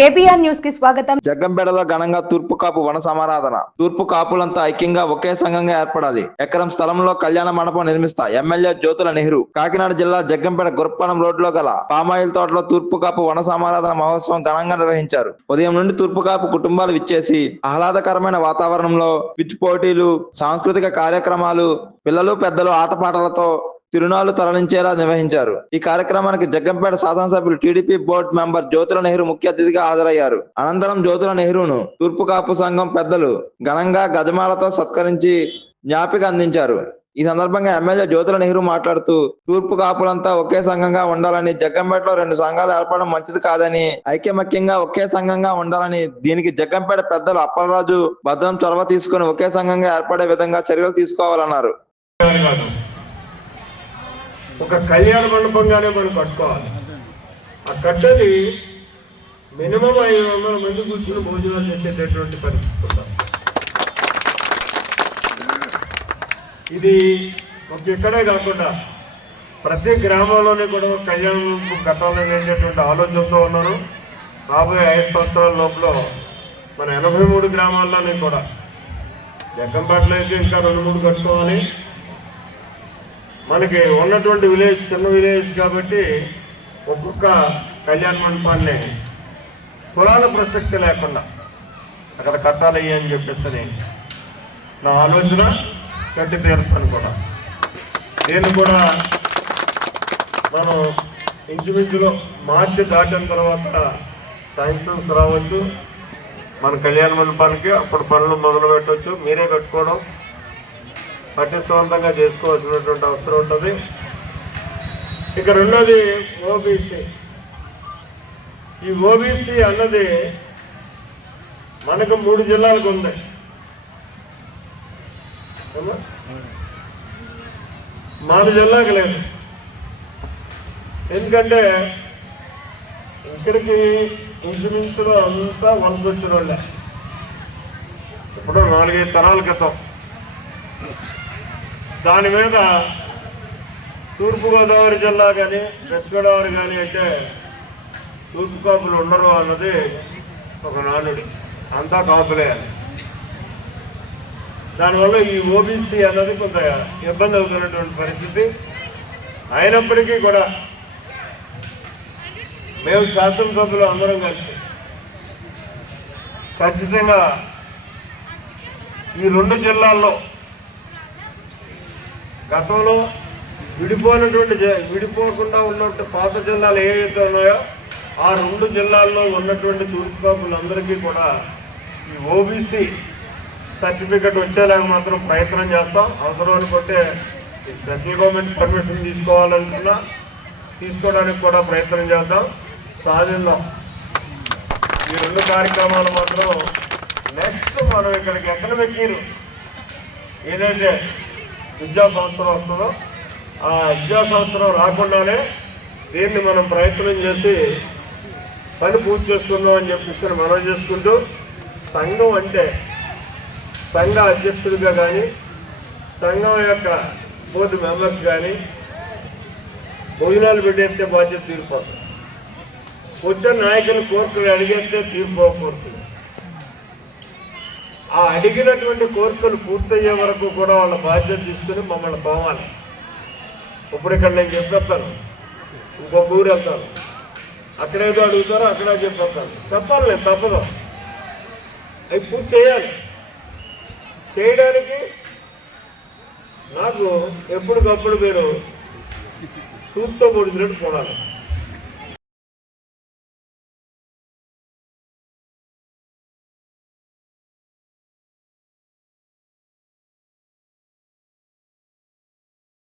KBR న్యూస్కి స్వాగతం. జగ్గంపేటలో ఘనంగా తూర్పు కాపు వన సమారాధన. తూర్పు కాపులంతా ఐక్యంగా ఒకే సంఘంగా ఏర్పడాలి. ఎకరం స్థలంలో కళ్యాణ మండపం నిర్మిస్తా ఎమ్మెల్యే జ్యోతుల నెహ్రూ. కాకినాడ జిల్లా జగ్గంపేట గురప్పనం రోడ్లో గల పామాయిల్ తోటలో తూర్పు కాపు వన సమారాధన మహోత్సవం ఘనంగా నిర్వహించారు. ఉదయం నుండి తూర్పు కాపు కుటుంబాలు విచ్చేసి ఆహ్లాదకరమైన వాతావరణంలో పిచ్చి పోటీలు సాంస్కృతిక కార్యక్రమాలు పిల్లలు పెద్దలు ఆటపాటలతో తిరునాళ్ళు తరలించేలా నిర్వహించారు. ఈ కార్యక్రమానికి జగ్గంపేట శాసనసభ్యులు TDP board member Jyothula Nehru ముఖ్య అతిథిగా హాజరయ్యారు. అనంతరం జ్యోతుల నెహ్రూను తూర్పు కాపు సంఘం పెద్దలు ఘనంగా గజమాలతో సత్కరించి జ్ఞాపిక అందించారు. ఈ సందర్భంగా ఎమ్మెల్యే జ్యోతుల నెహ్రూ మాట్లాడుతూ తూర్పు కాపులంతా ఒకే సంఘంగా ఉండాలని జగ్గంపేటలో రెండు సంఘాలు ఏర్పడడం మంచిది కాదని ఐక్యమక్యంగా ఒకే సంఘంగా ఉండాలని దీనికి జగ్గంపేట పెద్దలు అప్పలరాజు భద్రం చొరవ తీసుకుని ఒకే సంఘంగా ఏర్పడే విధంగా చర్యలు తీసుకోవాలన్నారు. ఒక కళ్యాణ మండపంగానే మనం కట్టుకోవాలి. ఆ కట్టది మినిమం ఐదు వందల మంది కూర్చుని భోజనాలు చేసేటటువంటి పరిస్థితి ఇది ఒక ఇక్కడే కాకుండా ప్రతి గ్రామంలోనే కూడా ఒక కళ్యాణ మండపం ఆలోచనతో ఉన్నాను. రాబోయే ఐదు సంవత్సరాల లోపల మన ఎనభై మూడు గ్రామాల్లోనే కూడా. జగ్గంపేటలో అయితే ఇంకా రెండు మూడు కట్టుకోవాలి. మనకి ఉన్నటువంటి విలేజ్ చిన్న విలేజ్ కాబట్టి ఒక్కొక్క కళ్యాణ మండపాన్ని కులాల ప్రసక్తి లేకుండా అక్కడ కట్టాలి అని చెప్పేసి నా ఆలోచన కట్టి తీరుతాను కూడా. నేను కూడా మనం ఇంచుమించులో మార్చి దాటిన తర్వాత సాయంత్రం రావచ్చు. మన కళ్యాణ మండపానికి అప్పుడు పనులు మొదలు పెట్టవచ్చు మీరే కట్టుకోవడం. పటిష్టవంతంగా చేసుకోవాల్సినటువంటి అవసరం ఉంటుంది. ఇక్కడ ఉన్నది ఓబీసీ. ఈ ఓబీసీ అన్నది మనకు మూడు జిల్లాలకు ఉంది. ఏమ్మా? మన జిల్లాకి లేదు. ఎందుకంటే ఇక్కడికి ఇంచుమించులో అంతా వలస వచ్చిన వాళ్ళే ఇప్పుడు నాలుగైదు తరాల క్రితం. దాని మీద తూర్పుగోదావరి జిల్లా కానీ వెస్ట్ గోదావరి కానీ అయితే తూర్పు కాపులు ఉండరు అన్నది ఒక నానుడి. అంతా కాపులే అని. దానివల్ల ఈ ఓబీసీ అన్నది కొంత ఇబ్బంది అవుతున్నటువంటి పరిస్థితి. అయినప్పటికీ కూడా మేము శాసనసభ్యులు అందరం కలిసి ఖచ్చితంగా ఈ రెండు జిల్లాల్లో గతంలో విడిపోయినటువంటి విడిపోకుండా ఉన్నటువంటి పాత జిల్లాలు ఏవైతే ఉన్నాయో ఆ రెండు జిల్లాల్లో ఉన్నటువంటి తూర్పుకాపులందరికీ కూడా ఈ ఓబీసీ సర్టిఫికెట్ వచ్చేలాగా మాత్రం ప్రయత్నం చేస్తాం. అవసరం అనుకుంటే ఈ సెంట్రల్ గవర్నమెంట్ పర్మిషన్ తీసుకోవాలనుకున్నా తీసుకోవడానికి కూడా ప్రయత్నం చేద్దాం. సాధిద్దాం ఈ రెండు కార్యక్రమాలు మాత్రం నెక్స్ట్ మనం ఇక్కడికి ఎక్కడ పెట్టిన ఏదైతే విద్యా సంవత్సరం వస్తుందో ఆ విద్యా సంవత్సరం రాకుండానే దీన్ని మనం ప్రయత్నం చేసి పని పూర్తి చేసుకుందాం అని చెప్పేసి మనం చేసుకుంటూ సంఘం అంటే సంఘ అధ్యక్షుడిగా కానీ సంఘం యొక్క బోర్డు మెంబర్స్ కానీ భోజనాలు పెట్టేస్తే బాధ్యత తీరిపోతుంది. వచ్చే నాయకులు కోర్టులు అడిగేస్తే తీర్పు కోరుతుంది ఆ అడిగినటువంటి కోరికలు పూర్తయ్యే వరకు కూడా వాళ్ళ బాధ్యత తీసుకుని మమ్మల్ని పోవాలి ఇప్పుడు ఇక్కడ నేను చెప్పేస్తాను. ఇంకొక ఊరు వెళ్తాను. అక్కడేదో అడుగుతారో అక్కడ చెప్పేస్తాను. చెప్పాలి నేను తప్పదు. అవి పూర్తి చేయాలి. చేయడానికి నాకు ఎప్పటికప్పుడు మీరు సూత్తో పొడిచినట్టు పోవాలి